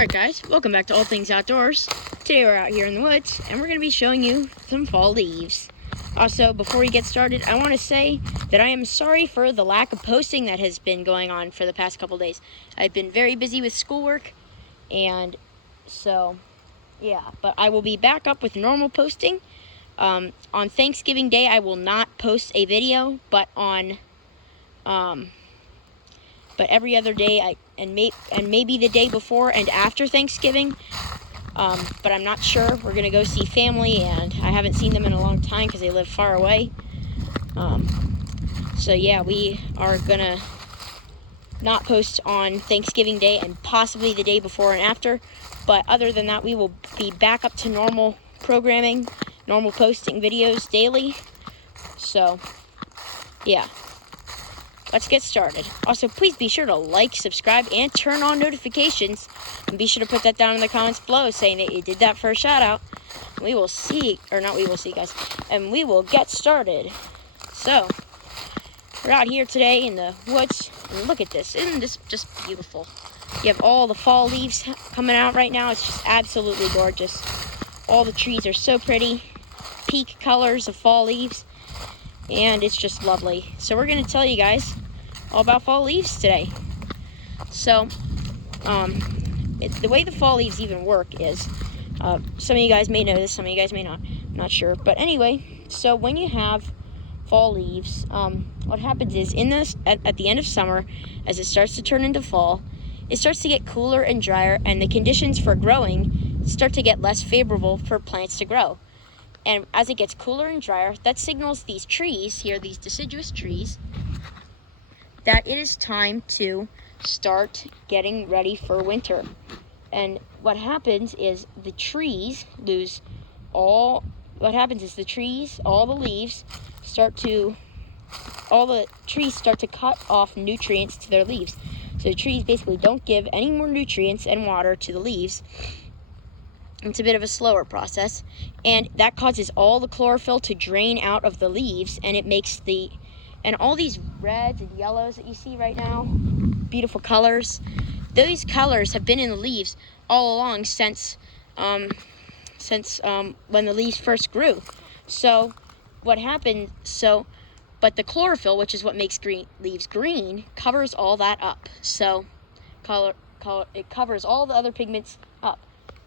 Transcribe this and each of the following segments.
Alright guys, welcome back to All Things Outdoors. Today we're out here in the woods and we're going to be showing you some fall leaves. Also, before we get started, I want to say that I am sorry for the lack of posting that has been going on for the past couple days. I've been very busy with schoolwork, and so yeah, but I will be back up with normal posting. On Thanksgiving Day I will not post a video, but every other day and maybe the day before and after Thanksgiving, but I'm not sure. We're gonna go see family, and I haven't seen them in a long time because they live far away. So yeah, we are gonna not post on Thanksgiving Day and possibly the day before and after, but other than that we will be back up to normal programming, normal posting videos daily. So yeah, let's get started. Also, please be sure to like, subscribe, and turn on notifications. And be sure to put that down in the comments below saying that you did that for a shout out. We will see, or not we will see, guys. And we will get started. So, we're out here today in the woods. And look at this. Isn't this just beautiful? You have all the fall leaves coming out right now. It's just absolutely gorgeous. All the trees are so pretty. Peak colors of fall leaves. And it's just lovely. So we're going to tell you guys all about fall leaves today. So, the way the fall leaves even work is, some of you guys may know this, some of you guys may not. I'm not sure. But anyway, so when you have fall leaves, what happens is at the end of summer, as it starts to turn into fall, it starts to get cooler and drier, and the conditions for growing start to get less favorable for plants to grow. And as it gets cooler and drier, that signals these trees here, these deciduous trees, that it is time to start getting ready for winter. And what happens is the trees all the leaves start to cut off nutrients to their leaves. So the trees basically don't give any more nutrients and water to the leaves. It's a bit of a slower process, and that causes all the chlorophyll to drain out of the leaves, and it makes and all these reds and yellows that you see right now, beautiful colors, those colors have been in the leaves all along since when the leaves first grew. So what happened, but the chlorophyll, which is what makes leaves green, covers all that up. So it covers all the other pigments up.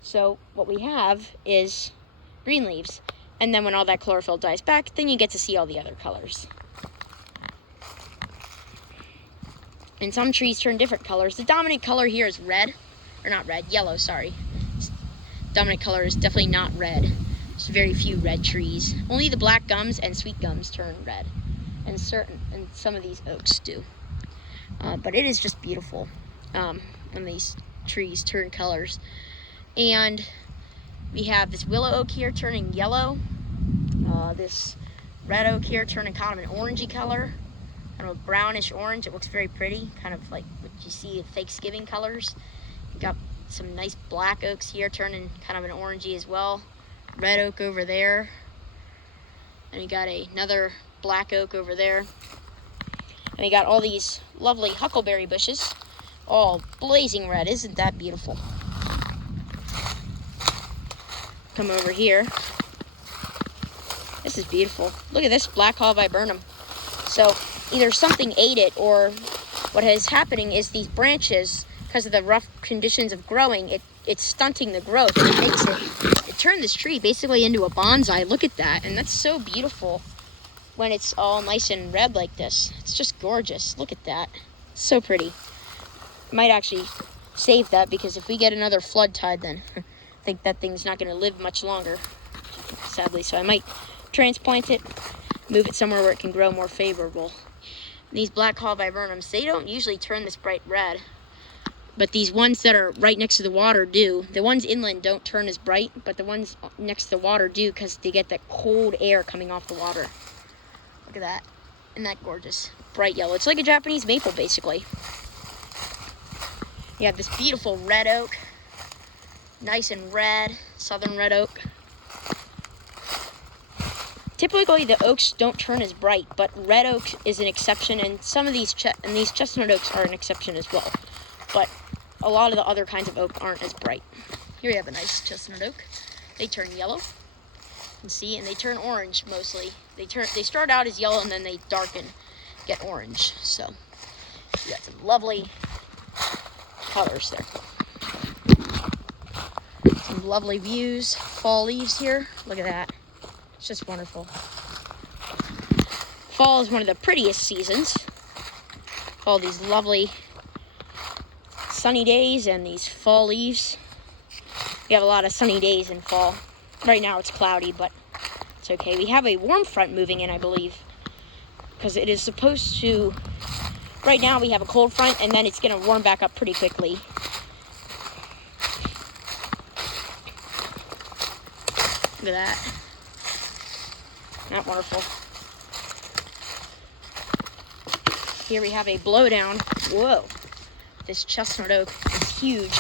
So what we have is green leaves. And then when all that chlorophyll dies back, then you get to see all the other colors. And some trees turn different colors. The dominant color here is yellow, sorry. Dominant color is definitely not red. There's very few red trees. Only the black gums and sweet gums turn red. And some of these oaks do. But it is just beautiful when these trees turn colors. And we have this willow oak here turning yellow, this red oak here turning kind of an orangey color, kind of a brownish orange. It looks very pretty, kind of like what you see in Thanksgiving colors. You got some nice black oaks here turning kind of an orangey as well. Red oak over there, and you got another black oak over there. And we got all these lovely huckleberry bushes, all blazing red. Isn't that beautiful? Come over here. This is beautiful. Look at this black haw viburnum. So either something ate it, or what is happening is these branches, because of the rough conditions of growing, it's stunting the growth, and it turned this tree basically into a bonsai. Look at that. And that's so beautiful when it's all nice and red like this. It's just gorgeous. Look at that. So pretty. I might actually save that, because if we get another flood tide, then I think that thing's not going to live much longer, sadly. So I might transplant it, move it somewhere where it can grow more favorable. And these black haw viburnums, they don't usually turn this bright red, but these ones that are right next to the water do. The ones inland don't turn as bright, but the ones next to the water do, because they get that cold air coming off the water. Look at that. Isn't that gorgeous? Bright yellow. It's like a Japanese maple, basically. You have this beautiful red oak. Nice and red, southern red oak. Typically the oaks don't turn as bright, but red oak is an exception, and some of these chestnut oaks are an exception as well. But a lot of the other kinds of oak aren't as bright. Here we have a nice chestnut oak. They turn yellow. You can see, and they turn orange mostly. They start out as yellow and then they darken, get orange. So you got some lovely colors there. Some lovely views, fall leaves here. Look at that. It's just wonderful. Fall is one of the prettiest seasons. All these lovely sunny days and these fall leaves. We have a lot of sunny days in fall. Right now it's cloudy, but it's okay. We have a warm front moving in, I believe, because it is supposed to, right now we have a cold front and then it's going to warm back up pretty quickly. Look at that. Not wonderful. Here we have a blowdown. Whoa. This chestnut oak is huge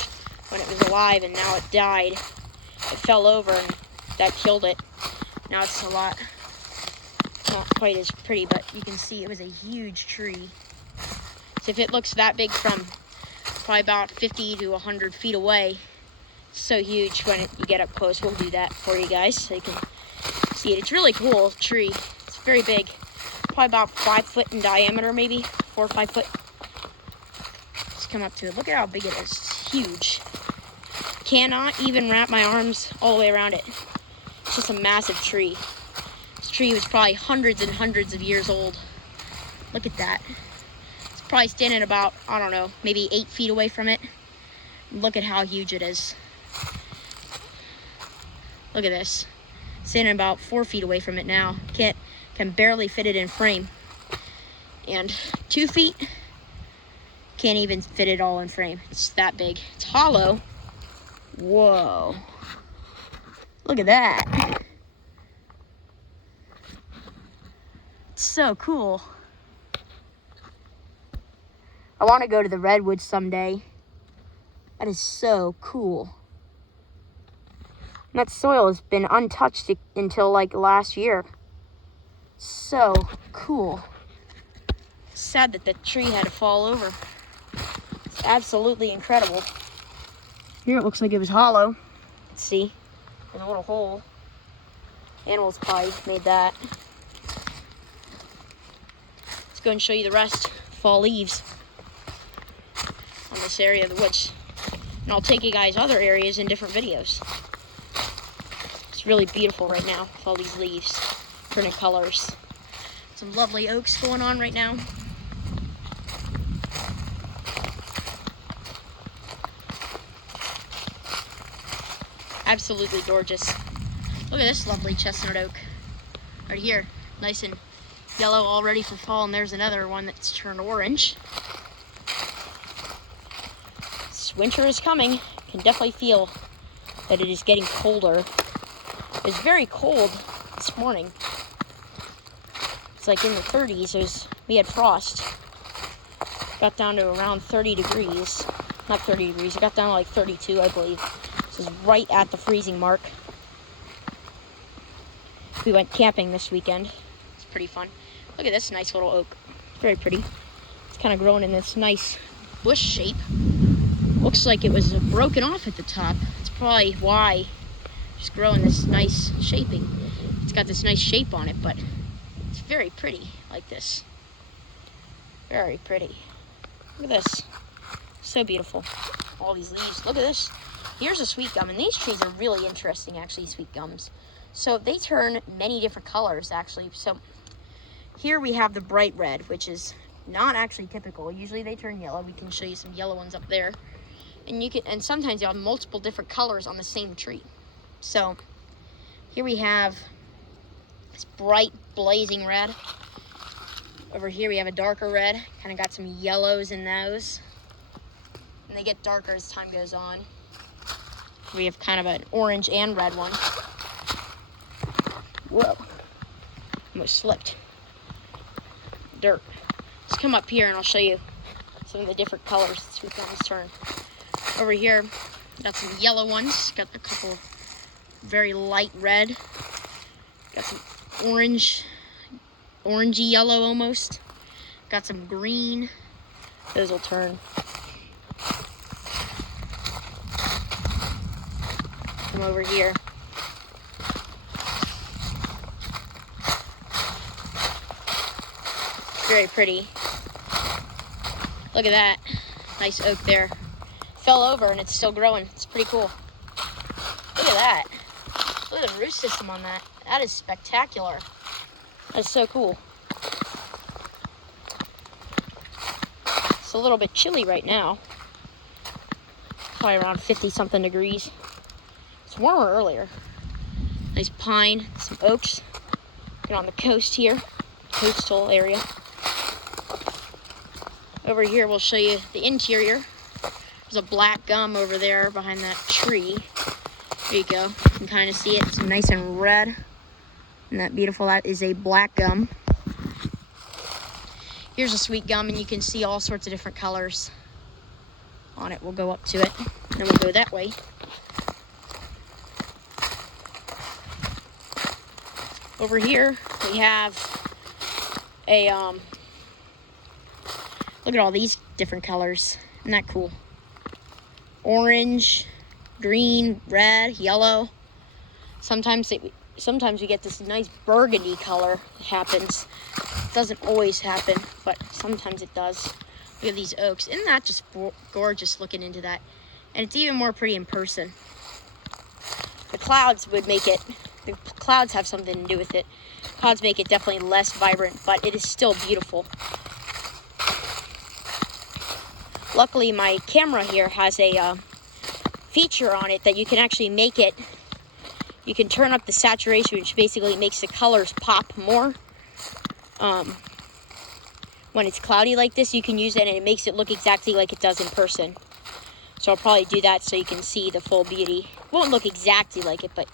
when it was alive and now it died. It fell over and that killed it. Now it's a lot, not quite as pretty, but you can see it was a huge tree. So if it looks that big from probably about 50 to 100 feet away, it's so huge when you get up close. We'll do that for you guys so you can see it. It's really cool tree. It's very big. Probably about 5 foot in diameter, maybe 4 or 5 foot. Just come up to it. Look at how big it is. It's huge. Cannot even wrap my arms all the way around it. It's just a massive tree. This tree was probably hundreds and hundreds of years old. Look at that. It's probably standing about, I don't know, maybe 8 feet away from it. Look at how huge it is. Look at this. Standing about 4 feet away from it now. Can barely fit it in frame. And 2 feet, can't even fit it all in frame. It's that big. It's hollow. Whoa. Look at that. It's so cool. I want to go to the redwoods someday. That is so cool. And that soil has been untouched until like last year. So cool. Sad that the tree had to fall over. It's absolutely incredible. Here it looks like it was hollow. Let's see. There's a little hole. Animals probably made that. Let's go and show you the rest. Fall leaves on this area of the woods. And I'll take you guys other areas in different videos. It's really beautiful right now with all these leaves, different colors. Some lovely oaks going on right now. Absolutely gorgeous. Look at this lovely chestnut oak right here, nice and yellow, all ready for fall. And there's another one that's turned orange. This winter is coming. You can definitely feel that it is getting colder. It was very cold this morning. It's like in the 30s. We had frost. Got down to around 30 degrees. Not 30 degrees. It got down to like 32, I believe. This is right at the freezing mark. We went camping this weekend. It's pretty fun. Look at this nice little oak. Very pretty. It's kind of growing in this nice bush shape. Looks like it was broken off at the top. It's probably why it's growing this nice shaping. It's got this nice shape on it, but it's very pretty like this. Very pretty. Look at this. So beautiful. All these leaves. Look at this. Here's a sweet gum, and these trees are really interesting, actually, sweet gums. So they turn many different colors, actually. So here we have the bright red, which is not actually typical. Usually they turn yellow. We can show you some yellow ones up there. And sometimes you have multiple different colors on the same tree. So here we have this bright blazing red. Over here we have a darker red. Kind of got some yellows in those. And they get darker as time goes on. We have kind of an orange and red one. Whoa. Almost slipped. Dirt. Let's come up here and I'll show you some of the different colors that sweet gums turn. Over here, got some yellow ones. Got a couple very light red. Got some orange, orangey yellow almost. Got some green. Those will turn. from over here. Very pretty. Look at that. Nice oak there. Fell over and it's still growing. It's pretty cool. Look at that. Look at the root system on that. That is spectacular. That's so cool. It's a little bit chilly right now. Probably around 50-something degrees. It's warmer earlier. Nice pine, some oaks. Get on the coast here, coastal area. Over here, we'll show you the interior. There's a black gum over there behind that tree. There you go. You can kind of see it. It's nice and red. Isn't that beautiful? That is a black gum. Here's a sweet gum, and you can see all sorts of different colors on it. We'll go up to it, and then we'll go that way. Over here, we have a, look at all these different colors. Isn't that cool? Orange, green, red, yellow. Sometimes we get this nice burgundy color that happens. It doesn't always happen, but sometimes it does. Look at these oaks. Isn't that just gorgeous looking into that? And it's even more pretty in person. The clouds would make it, the clouds have something to do with it. Clouds make it definitely less vibrant, but it is still beautiful. Luckily, my camera here has a feature on it that you can actually make it, you can turn up the saturation, which basically makes the colors pop more. When it's cloudy like this, you can use it and it makes it look exactly like it does in person. So I'll probably do that so you can see the full beauty. It won't look exactly like it, but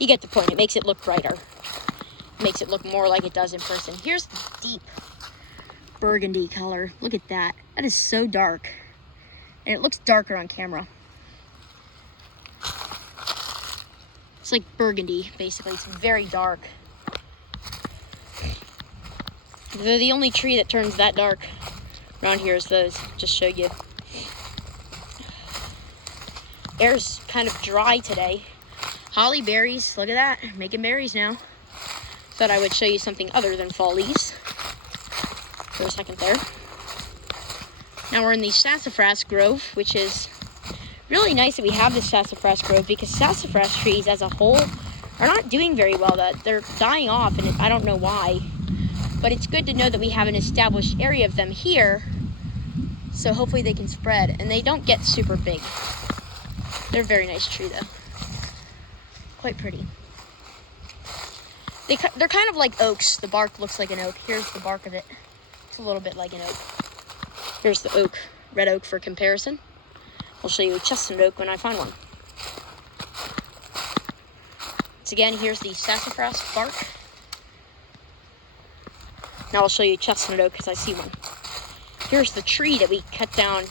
you get the point. It makes it look brighter. It makes it look more like it does in person. Here's the deep burgundy color. Look at that. That is so dark. And it looks darker on camera. It's like burgundy, basically. It's very dark. They're the only tree that turns that dark around here is those. Just showed you. Air's kind of dry today. Holly berries, look at that. Making berries now. Thought I would show you something other than fall leaves for a second there. Now we're in the Sassafras Grove, which is really nice that we have this Sassafras Grove because sassafras trees as a whole are not doing very well. They're dying off, and I don't know why. But it's good to know that we have an established area of them here, so hopefully they can spread, and they don't get super big. They're a very nice tree, though. Quite pretty. They're kind of like oaks. The bark looks like an oak. Here's the bark of it. It's a little bit like an oak. Here's the oak, red oak for comparison. I'll show you a chestnut oak when I find one. Once again, here's the sassafras bark. Now I'll show you chestnut oak because I see one. Here's the tree that we cut down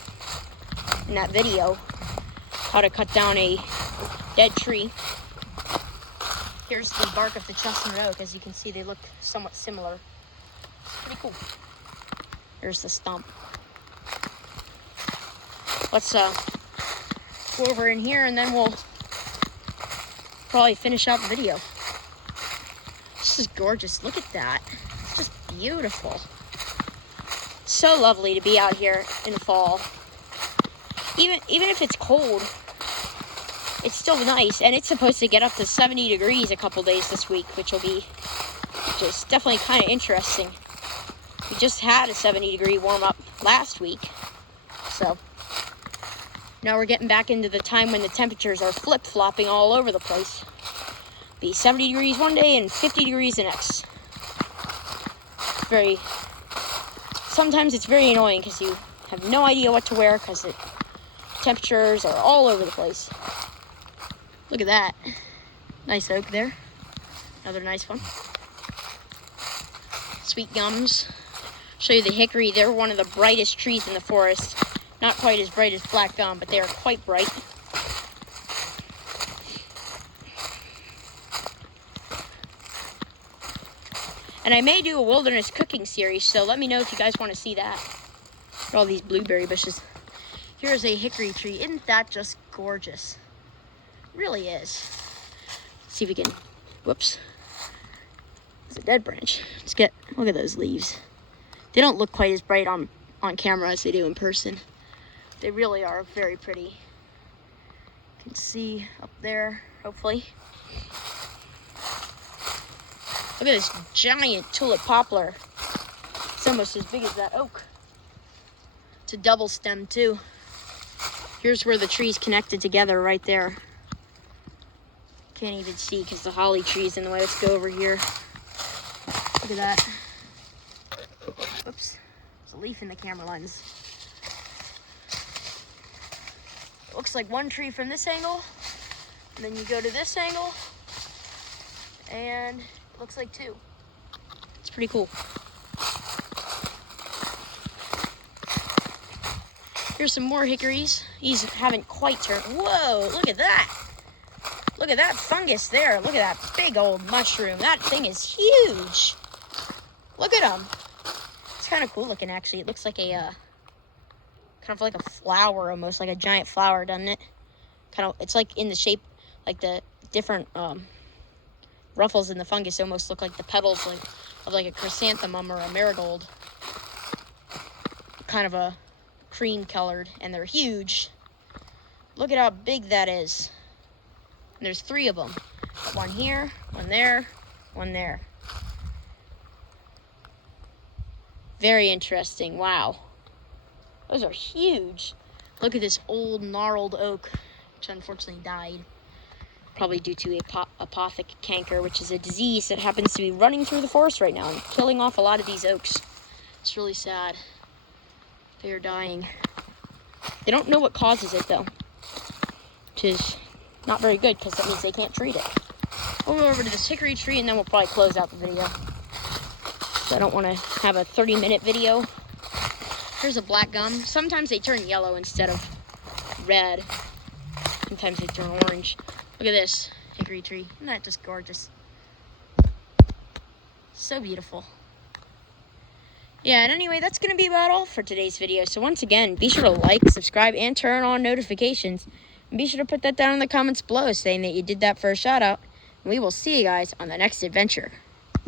in that video. How to cut down a dead tree. Here's the bark of the chestnut oak. As you can see, they look somewhat similar. It's pretty cool. Here's the stump. Let's go over in here and then we'll probably finish out the video. This is gorgeous. Look at that. It's just beautiful. So lovely to be out here in the fall. Even if it's cold, it's still nice. And it's supposed to get up to 70 degrees a couple days this week, which will be just definitely kind of interesting. We just had a 70-degree warm-up last week. So now we're getting back into the time when the temperatures are flip-flopping all over the place. Be 70 degrees one day and 50 degrees the next. Sometimes it's very annoying because you have no idea what to wear because the temperatures are all over the place. Look at that. Nice oak there. Another nice one. Sweet gums. Show you the hickory. They're one of the brightest trees in the forest. Not quite as bright as black gum, but they are quite bright. And I may do a wilderness cooking series, so let me know if you guys want to see that. Look at all these blueberry bushes. Here's a hickory tree. Isn't that just gorgeous? It really is. Let's see if we can, whoops. It's a dead branch. Look at those leaves. They don't look quite as bright on camera as they do in person. They really are very pretty. You can see up there, hopefully. Look at this giant Tulip Poplar. It's almost as big as that oak. It's a double stem too. Here's where the trees connected together right there. Can't even see because the holly tree's in the way. Let's go over here. Look at that. Oops, there's a leaf in the camera lens. It looks like one tree from this angle, and then you go to this angle, and it looks like two. It's pretty cool. Here's some more hickories. These haven't quite turned. Whoa, look at that. Look at that fungus there. Look at that big old mushroom. That thing is huge. Look at them. It's kind of cool looking, actually. It looks like a, kind of like a flower, almost like a giant flower, doesn't it? It's like in the shape, like the different ruffles in the fungus almost look like the petals of like a chrysanthemum or a marigold. Kind of a cream colored, and they're huge. Look at how big that is. And there's 3 of them. One here, one there, one there. Very interesting. Wow. Those are huge. Look at this old gnarled oak, which unfortunately died. Probably due to apothic canker, which is a disease that happens to be running through the forest right now and killing off a lot of these oaks. It's really sad. They are dying. They don't know what causes it though, which is not very good because that means they can't treat it. We'll go over to this hickory tree and then we'll probably close out the video. So I don't want to have a 30-minute video. Here's a black gum. Sometimes they turn yellow instead of red. Sometimes they turn orange. Look at this hickory tree. Isn't that just gorgeous? So beautiful. Yeah, and anyway, that's going to be about all for today's video. So once again, be sure to like, subscribe, and turn on notifications. And be sure to put that down in the comments below saying that you did that for a shout out. And we will see you guys on the next adventure.